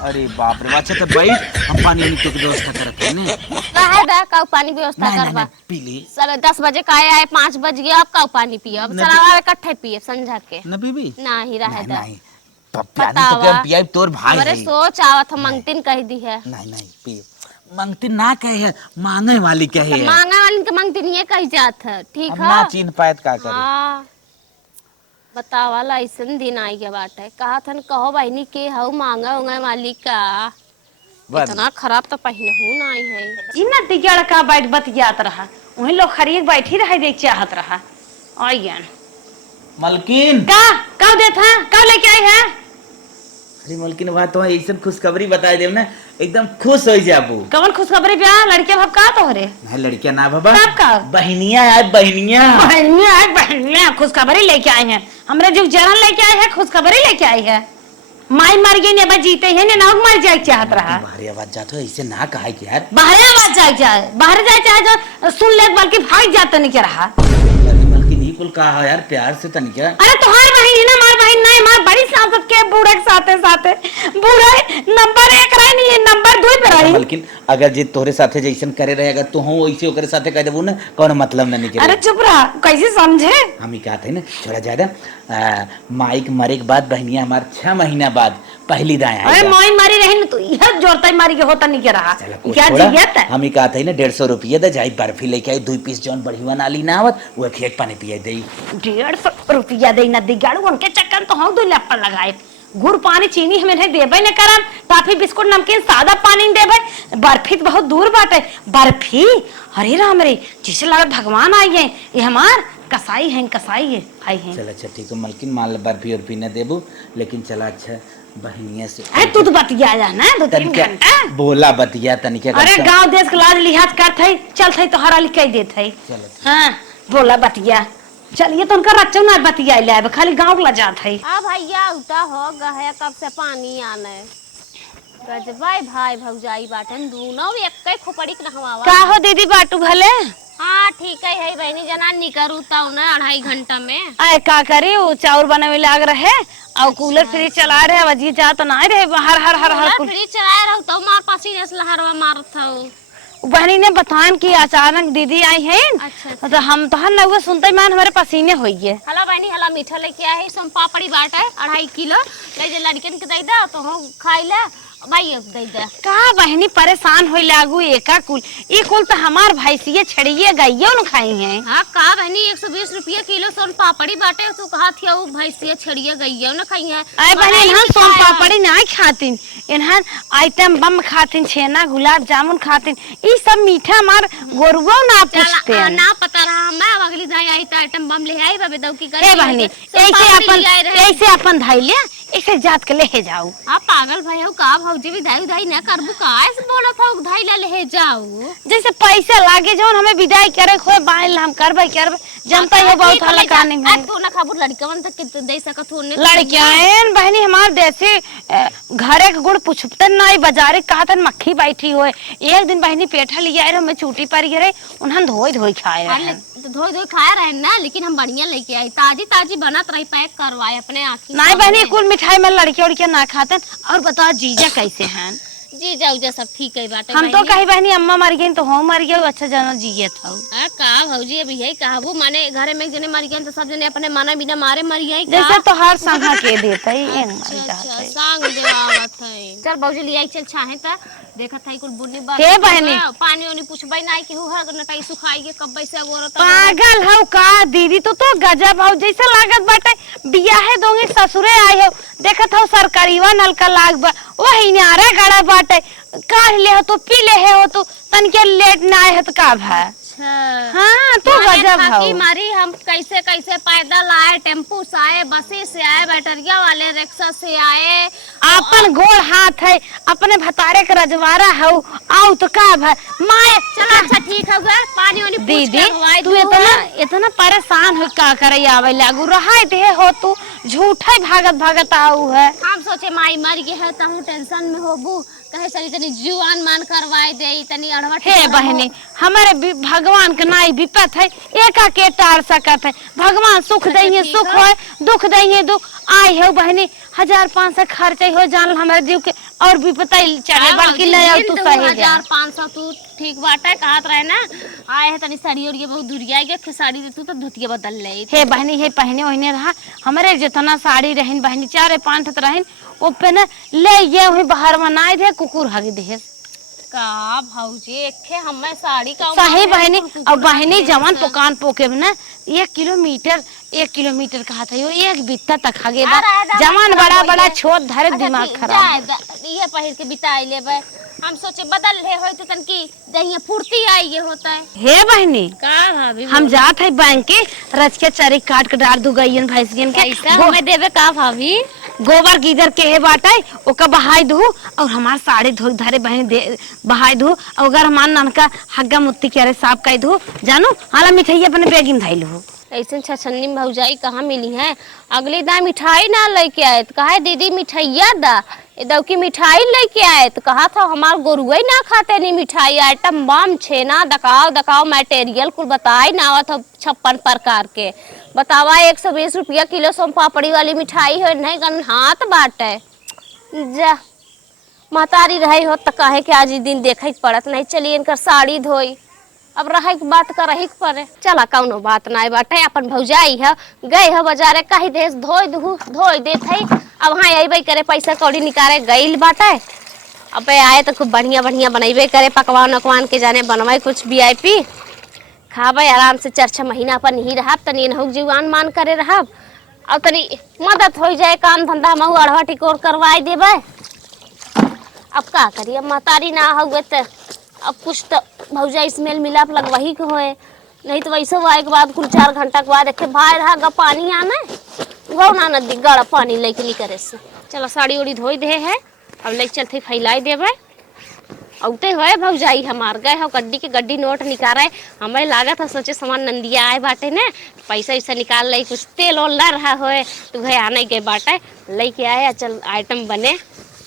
अरे बाप रे अच्छा तो बैठ हम पानी वानी के व्यवस्था करत है ने। रहे दा का पानी व्यवस्था करबा। पी ले। सब 10 बजे का आए 5 बज गया अब का पानी पिए अब चलावे इकट्ठे पिए समझा के। न बीबी नहीं रहे दा। नहीं पानी तो के पिया तोर भाई अरे है। सोच आवत हम मंगतिन कह दी है। नहीं पी मंगती ना कहे मांगे वाली कहे। मांगे वाली के मंगतिन ये कह जात है ठीक है। ना चिन्ह पायत का करे। हां बतावाला ऐसन दिन आई के बाटे कहा थन कहो बहनी के हऊ मांगा होंगे मालिक का इतना खराब तो पहनहू ना आई है। इना दिगड़ का बैठ बतियात रहा वही लोग खरीद बैठी रहे देख चाहत रहा। आइयन मलकिन का देत है का लेके आई है। अरे मलकिन बात तो ऐसा खुशखबरी बताए देव ना एकदम खुश हो जाबू। कवन खुशखबरी पे लड़के भब का तोहरे नहीं लड़किया ना बाबा कब का बहनिया है बहनिया खुशखबरी लेके आई है। हमरे जो जरन लेके आई है खुशखबरी लेके आई है। माई मर गई ने जीते हैं ने नाव मर जाए चाहत रहा। बाहर आवाज जातो ऐसे ना कहा कि यार बाहर आवाज जाए बाहर जाए चाहे जो सुन ले बल्कि भाग जाता नहीं के रहा। अरे मलकिन ही कुल कहा यार प्यार से तन क्या। अरे तुम्हारी बहन है ना मार बहन नहीं मार बड़ी सांसद के बूढ़े के साथे बूढ़े नंबर 1 रहे नहीं नंबर 2 पे रही। मलकिन अगर जे तोरे साथे जैसन करे रहेगा तो हम वैसे ओकरे साथे कह देबू ना कौन मतलब ना निकले। अरे चुप रहा कैसे समझे हम ही कहते हैं ना छोड़ा ज्यादा माइक मरे के बाद बहनिया हमार 6 महीना बाद पहली दाएं आएगा। अरे माई मारी रही ना तो यह जोरता मारी के होता नहीं के रहा क्या जियत है। हम ही कहते हैं ना 150 रुपया दे जाई बर्फी लेके आई 2 पीस जौन बढ़िया नाली ना आवत वो खेत पानी पिए दे 150 रुपया दे ना दिगाड़ू उनके चक्कर तो हम 2 लप्पड़ लगाए गुड़ पानी चीनी हमें नहीं देबे न करम टॉफी बिस्कुट नमकीन सादा पानी देबे बर्फी तो बहुत दूर बाटे बर्फी। अरे राम रे जिसे लगा भगवान आई है ये हमार कसाई है आई है। चल अच्छा ठीक है मलकिन माल बर्फी और पीने देबू लेकिन चला अच्छा बहनिया से। अरे तू तो बतिया जा ना 2-3 घंटा बोला बतिया तनिके। अरे गांव देश के लाज लिहाज करत है चल थे तो हरा लिख देत है। हां बोला बतिया चलिए तो उनका रच्चो ना बतिया ले खाली गांव ला जात है। आ भैया उता हो गया कब से पानी आने गजबाई भाई भौजाई बाटन दोनों एक खोपड़ी के नहवावा। का हो दीदी बाटू भले। हाँ ठीक है बहनी जना निकरू ताऊ ना 2.5 घंटा में। आए का करे वो चाउर बनावे लाग रहे और कूलर फ्रिज चला रहे अजी जा तो ना रहे बाहर हर फ्रिज चला रहा तो मार पसीने से लहरवा मारत हो। बहनी ने बतान कि अचानक दीदी आई है अच्छा। तो हम तो हन वो सुनते मान हमारे पसीने होई है। हला बहनी हला मीठा लेके आए सोम पापड़ी बाट है 2.5 किलो ले जे लड़कन के दे दा तो हम खाई ले भाई दे दे। का बहनी परेशान होई लागू एका कुल ई कुल तो हमार भैंसिए छड़िए गइयो न खाई है। हां का बहनी 120 रुपया किलो सोन पापड़ी बाटे तू कहा थी वो भैंसिए छड़िए गइयो न खाई है। अरे बहनी हम सोन पापड़ी ना खातिन इन्हन आइटम बम खातिन छेना गुलाब जामुन खातिन ई सब मीठा मार गोरुओ ना पूछते ना पता रहा मैं अगली दाई आई तो आइटम बम ले आई बबे दऊ की कर। ए बहनी ऐसे अपन धाई ले ऐसे जात के ले जाओ। आप पागल भाई हो का भौजी विदाई उदाई ना करबू का ऐसे बोला था उधाई ले जाओ जैसे पैसा लागे जौन हमें विदाई करे खोए बाइल हम करबे जनता ये बहुत हल्ला काने में तू ना खाबू लड़कवन तक के दे सकत हो ने लड़कियां बहनी हमार देसी घरे के गुड़ पुछते नहीं बाजारे कहतन मक्खी बैठी होए एक दिन बहनी पेठा लिए आए हमें चूटी पर गिरे उन्हन धोई खाए धोई खाया रहे ना लेकिन हम बढ़िया लेके आई ताजी बनत रही पैक करवाए अपने आँखी। नहीं बहनी कुल मिठाई में लड़कियों ना खाते। और बताओ जीजा कैसे हैं। जी जाऊजा सब ठीक है बात। हम तो कही बहनी अम्मा मर गई तो हम मर गए अच्छा जाना जिये था। का भौजी अभी है कहबू माने घरे में जने मर गए तो सब जने अपने माना बिना मारे मर गए जैसे तो हर संगा के देता है संग देवावत है। चल भौजी लिया चल चाहे त देखत है कुल बुनी बात के बहनी पानी ओनी पूछबई ना कि हु हर नटाई सुखाई के कब से गोरत पागल हो का दीदी तो गजब हो जैसे लागत बाटे बियाहे दोगे ससुरे आए हो देखत हो सरकारीवा नलका लाग बा वही नारा गड़ा बाटे काढ़ ले हो तो पी ले हो तो तनके लेट ना आए तो का भा अच्छा हाँ तो माने गजब थाकी हो। मारी हम कैसे कैसे पैदल आए, टेम्पू से आए, बसे से आए, बैटरिया वाले रिक्शा से आए। अपन गोड़ हाथ है, अपने भतारे के रजवारा हो, आओ तो का भाई माए। चलो अच्छा ठीक है गए, पानी वानी पूछ दीदी के हवाई तू दूँ इतना है। इतना परेशान हो का करे आवे लागू रहा दे हो तू झूठे भागत भागत आऊ है। हम सोचे माई मर गए है तहु टेंशन में होबू, कहे चली तनी जुआन मान करवाए दे, तनी अड़वा हे बहनी हमारे भगवान के नाई विपत है, एका के टार सकत है। भगवान सुख दइए सुख हो, दुख दइए दुख। आई हो बहनी 1500 खर्चे हो जान हमारे जीव के, और भी पता चले बल्कि ले आओ तू सही 1500 तू ठीक बाटे कहत रहे ना। आए है तनी साड़ी और ये बहुत दूरिया के साड़ी दे तू तो धुतिया बदल ले। हे बहनी हे पहने ओहने रहा हमारे जितना साड़ी रहन बहनी 4-5 रहन ओ पे न ले ये वही बाहर बनाए थे कुकुर हग दे का भौजी एके हमें साड़ी का सही बहनी। और बहनी जवान पुकान पोके न 1 किलोमीटर कहा था यो एक बित्ता तक हगे बा। जवान बड़ा बड़ा छोट धरे दिमाग खराब। ये पहिर के बिताई लेबे, हम सोचे बदल ले होय तो तनकी दहिया फुर्ती आई ये होता है। हे बहनी का भाभी हम जात है बैंक के रच के चरी काट के डाल दू गईन भैंसियन के पैसा हमें देबे का भाभी? गोबर गीदर के हे बाटे ओका बहाई दू और हमार साड़ी धो धरे बहन दे बहाई दू। और अगर हमार ननका हग्गा मुत्ती के साफ कर दू जानू हाला मिठाई अपने बेगिन धैलू। ऐसे छछन्नी में भौजाई कहाँ मिली है? अगली दा मिठाई ना लेके आए तो कहा दीदी मिठाइया दा दो की मिठाई लेके आए तो कहा था हमार गोरुआ ना खाते नहीं मिठाई, आइटम बम छेना दकाओ दकाओ मटेरियल कुल बताई ना आवत 56 प्रकार के। बतावा 120 रुपया किलो सोम पापड़ी वाली मिठाई है नहीं गन हाथ बाटे जा महतारी रही हो तो कहे कि आज दिन देखे पड़त नहीं। चलिए इनकर साड़ी धोई अब रहे की बात कर रही पड़े। चला कौनो बात ना बाटे अपन भौजाई है गए है बाजारे कही देश धोई देत है। अब हाँ अबे करे पैसा कौड़ी निकाले गईल बाटे। अब आए तो खूब बढ़िया बढ़िया बनैबे करे पकवान उकवान के जाने बनवाए कुछ VIP खाबे आराम से 4-6 महीना अपन ही रहब तनी नहुक जीवान मान करे रहब। अब तनी मदद हो जाए काम धंधा महू अढ़वा टिकोर करवाए देबे। अब का करिए महतारी ना हुए तो अब कुछ तो भौजाई स्मेल मिलाप लगवाही के होए नहीं तो वैसे आए के बाद कुल 4 घंटा के बाद देखे भाई रहा गा पानी आना गौ ना नदी गड़ा पानी लेके ली करे से। चलो साड़ी उड़ी धोई दे है अब ले चलते फैलाई देवे। औते हुए भौजाई हमार गए हो गड्डी के गड्डी नोट निकाले हमें लागत है सोचे सामान नंदिया आए बाटे ने पैसा वैसा निकाल ले कुछ तेल ओल ना रहा होए तो घर आने गए बाटे लेके आए चल आइटम बने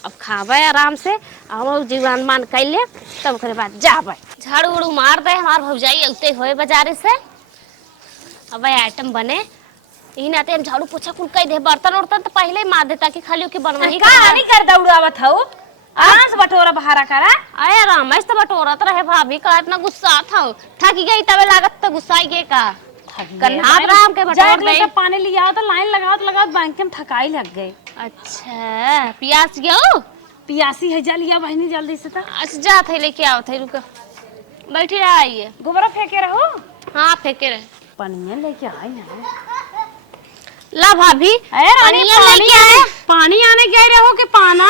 अब खावे आराम से हम जीवन मान कैले तब ओकरे बाद जाबे झाड़ू उड़ू मार दे हमार भौजाई औते होए बाजारे से। अब आइटम बने ई नाते हम झाड़ू पोछा कुल कई दे बर्तन उर्तन तो पहले ही मार देता कि खाली के बनवाही का नहीं कर दौड़ावत हो आराम से बटोरा बहारा करा। अरे रमेश तो बटोरत रहे भाभी का इतना गुस्सा था थकी गई तबे लागत तो गुस्सा ही का कन्हा राम के बटोर ले पानी लिया तो लाइन लगात बैंक में थकाई लग गई। अच्छा प्यास गयो पियासी है जा लिया बहनी जल्दी से। अच्छा जा थे लेके आओ थे रुको बैठी रहा आइए गोबरा फेंके रहो। हाँ फेंके रहे पनिया लेके आए ना ला भाभी पनिया लेके आए पानी आने गए रहो के पाना।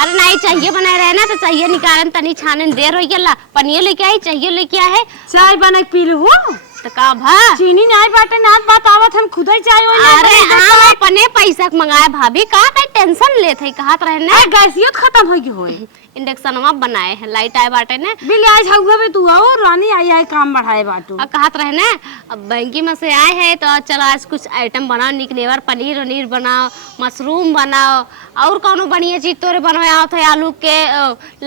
अरे नहीं चाहिए बनाए रहे ना तो चाहिए निकालन तनी छाने देर हो गया पनिया लेके आई चाहिए लेके आए चाय बना के पी लू तो का भा चीनी नहीं बाटे नाथ बात आवत हम खुद ही चाय अरे हम अपने पैसा मंगाए भाभी का टेंशन लेत है कहत रहे ना गैसियत खत्म हो गई होए इंडक्शनवा बनाए है लाइट आए बाटे ने बिल आज हुए तू आओ रानी आई काम बढ़ाए बाटू अब कहत रहे ना अब बैंकी में से आए हैं तो चलो आज कुछ आइटम बनाओ निकलेवर पनीर वनीर बनाओ मशरूम बनाओ और कौनो बढ़िया चीज तोरे बनवाया थे आलू के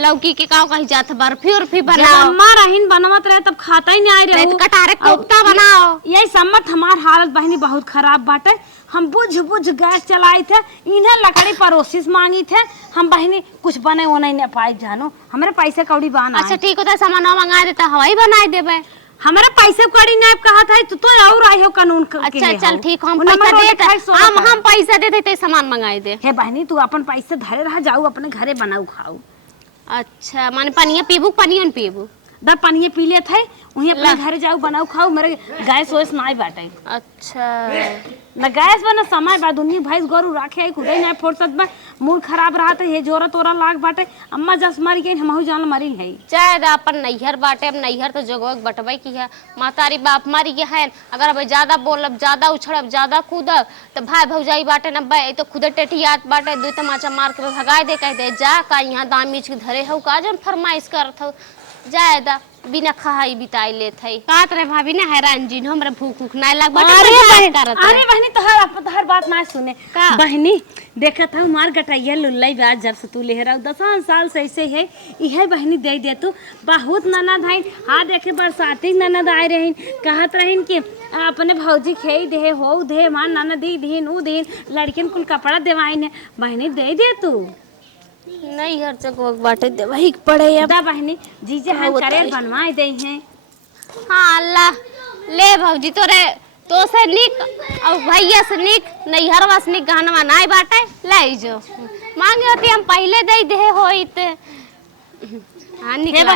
लौकी के का कहीं जात बर्फी उर्फी बनाओ अम्मा रहीन बनवत रहे तब खाता ही नहीं आए रहे तो कटारे कोफ्ता बनाओ। यही सम्मत हमार हालत बहनी बहुत खराब बाटे। हम बुझ गैस चलाई थे इन्हें लकड़ी परोसिस मांगी थे हम बहनी कुछ बने वो नहीं पाई जानो हमारे पैसे कौड़ी बाना। अच्छा ठीक होता सामान मंगा देता हवाई बनाए देबे हमारे पैसे कौड़ी नहीं कहा था तो और आई हो कानून के। अच्छा चल ठीक हम पैसा देते हम पैसा देते ते सामान मंगाए दे। हे बहनी तू अपन पैसे धरे रह जाऊ अपने घरे बनाऊ खाऊ। अच्छा माने पानिया पीबू पानियन पीबू दा पानी पी ले थे वहीं अपने घरे जाऊ बनाऊ खाऊ मेरे गैस वैस ना बाटे। अच्छा ना गैस बना समय बा दुनिया भैंस गोरू राखे खुदे ना फुर्सत बा मूड खराब रहा तो ये जोरा तोरा लाग बाटे अम्मा जस मारी गई हमहू जान मारी है। चाहे दा अपन नैहर बाटे, अब नैहर तो जगह बटबई की है, मातारी बाप मारी के है। अगर अब ज्यादा बोलब, ज्यादा उछड़ब, ज्यादा कूदब तो भाई भौजाई बाटे न बे तो खुदे टेटियात बाटे, दू तमाचा मार के भगाए दे कह दे जा का यहाँ दाम मीच के धरे हो का जन फरमाइश करत हो जाए दा बिना खाई बिताई लेत है। कात रे भाभी ने हैरान जी हमरा भूख उख ना लग बाटे। अरे बहनी तोहर बात ना सुने बहनी देखत हूँ मार गटैया लुल्लाई ब्याज जब से तू लेहरा 10 साल से ऐसे है इहे बहनी दे दे तू बहुत ननद है। हाँ देखे बरसाती ननद आए रहीन कहत रहीन कि अपने भौजी खेई दे हो दे मां ननद दीन उ दीन लड़किन कुल कपड़ा देवाइन है बहनी दे दे तू नैहर जगह बाटे दे वही पड़े अब दा बहनी जीजे हम करेल बनवाए दे हैं। हाँ अल्लाह ले भौजी तोरे तो से निक और भैया से निक नैहरवा से निक गहनवा नाई बाटे ले जो मांगे होती हम पहले दे दे होइत। हाँ निकल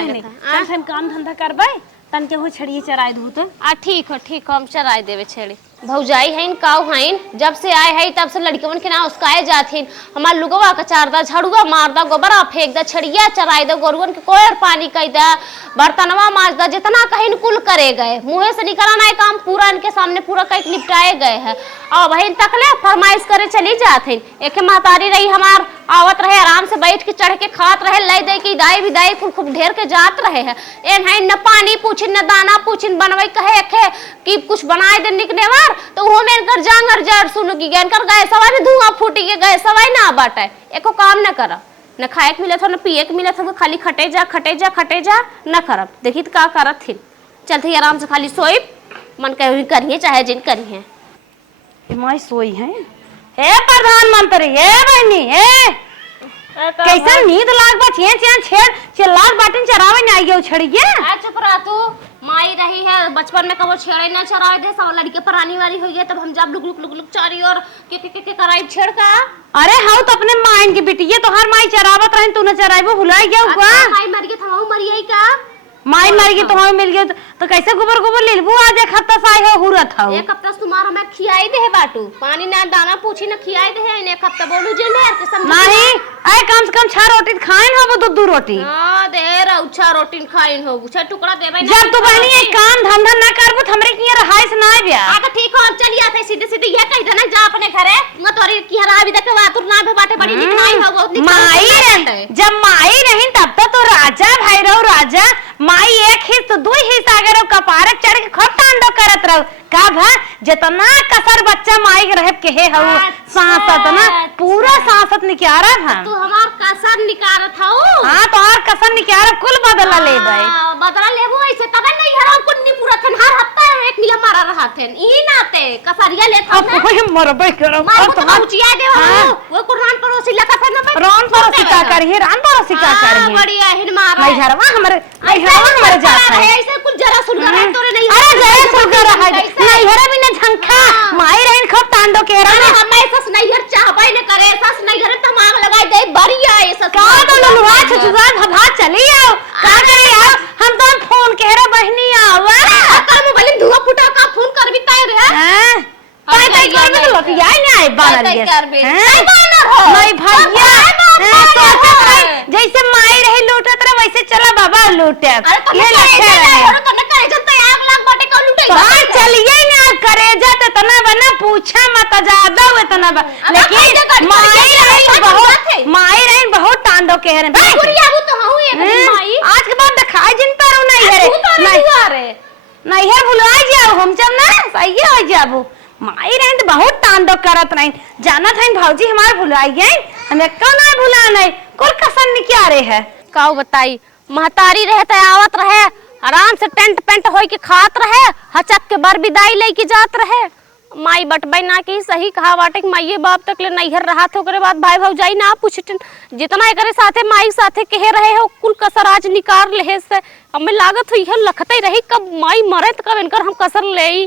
हम काम धंधा करबे तन के हो छड़िए चराय दू तो ठीक हो हम चराय देवे छेड़ी भौजाई हैं काऊ हैं जब से आए हैं तब से लड़कियों के ना उसकाए जाथिन हमार लुगवा का चारदा झड़ुआ मारदा गोबरा फेंक दा छड़िया चराय दो गोरुवन के कोयर पानी कई दा बर्तनवा माज दा जितना कहीं कुल करे गए मुँहे से निकला ना काम पूरा इनके सामने पूरा कई निपटाए गए हैं और बहन तकले फरमाइश करे चली जाथिन। एक मातारी रही हमार आवत रहे आराम से बैठ के चढ़ के खात रहे लय दे की दाई विदाई खूब ढेर के जात रहे है एन है न पानी पूछिन न दाना पूछिन बनवे कहे खे कि कुछ बनाए दे निकने वार तो वो में कर जांगर जड़ सुन की गन कर गए सवाई में धुआं फूटी के गए सवाई ना बाटे एको काम न कर न खाए के मिले था न पिए के मिले था खाली खटे जा न करब देखी तो का करत थी चलते आराम से खाली सोई मन कहे करिए चाहे जिन करिए माई सोई है हे प्रधानमंत्री हे बहनी हे कैसा नींद लाग बा छेड़ चिल्लार बाटन चरावे ना आइयो छड़िए आ चुप रह तू माई रही है बचपन में कबो छेड़े ना चराए दे सब लड़के परानी वाली हुई है तब हम जब लुक लुक चारी और के कराई छेड़ का। अरे हाउ तो अपने माइन की बिटिया तो हर माई चरावत रहन तू न चराइबो भुलाई गया हुआ माई मर गई थमाऊ मरी है का माई मर गई तो हमें मिल गया तो कैसे गोबर लेबू आज एक हफ्ता से आए हो हुरत हो एक हफ्ता तुम्हारा मैं खियाई दे बाटू पानी ना दाना पूछी ना खियाई दे है एक हफ्ता बोलू जे ने के समझ नहीं आए कम से कम 6 रोटी खाइन हो वो 2 रोटी हां दे रउछा रोटी खाइन हो 6 टुकड़ा देबे जब तू बहनी एक काम धंधा ना करबो हमरे की रहाइस ना आबिया आके ठीक हो चली आते सीधे सीधे ये कह देना जा अपने घरे म तोरी की हरा अभी तक वातुर ना भे बाटे बड़ी निकलाई हो बहुत माई जब माई नहीं तब तो राजा भैरव राजा माई एक हिस्स तो 2 हिस्स अगर कपारक चढ़ के खूब तांडव करत रहो का भा जितना कसर बच्चा माई रह के हे हो सांसत ना पूरा सांसत निकारा था तू हमार कसर निकारत हो। हां तो और कसर निकारा कुल बदला लेबै बदला लेबो ऐसे तब नहीं हराम कुन्नी पूरा थन हर हफ्ता एक मिला मारा रहा थे ई नाते कसरिया लेत हो अब कोई मरबे करो मार तो पहुंचिया दे वो कुरान पड़ोसी लका था ना रान पड़ोसी का करिए रान पड़ोसी का करिए बढ़िया हिन मार नहीं घरवा हमरे जाता है ऐसे कुछ जरा सुन रहा तोरे नहीं अरे जरा सुन रहा है नहीं हरे बिना झंखा माई रहन खूब तांडो के रहा हम ऐसा नहीं चाहबे न करे ऐसा नहीं करे तमाग लगाई दे बढ़िया ऐसा का तो ललवा छुआ भभा चली आओ का करे यार हम तो फोन कह रहे बहनी आवा कर मोबाइल धुआं फुटा का फोन कर भी तय रे हां पाई पाई कर में लोग यार नहीं आए बानर ये नहीं बानर हो नहीं भैया सोचत है जैसे माई रही लूटत रहे वैसे चला बाबा लूटे ये लखे रहे तो न करे जनता आग लाग बाटे का लूटे हां चलिए ना करे जाते तना बना पूछा मत ज्यादा हुए तना लेकिन माई रही बहुत तांडव कह रहे बुढ़िया वो तो हूं एक माई आज के बाद दिखाई जिन पर नहीं है नहीं है भुला जाओ हम जब ना सही हो जाबू माई रहे तो बहुत तांडव करत नहीं जाना था भौजी हमारे भुलाई गए हमें कौन ना भुला नहीं कुल कसम निकारे है काऊ बताई महतारी रहते आवत रहे आराम से टेंट पेंट होई के खात रहे हचक के बर विदाई लेके जात रहे माई बटबई ना की सही कहा बाटे कि माई बाप तक ले नैहर रहा थे ओकरे बाद भाई भौजाई ना पूछटन जितना एकरे साथे माई साथे कहे रहे हो कुल कसर आज निकार लेहे से हमें लागत हुई है लखते रही कब माई मरे त कब इनकर हम कसर लेई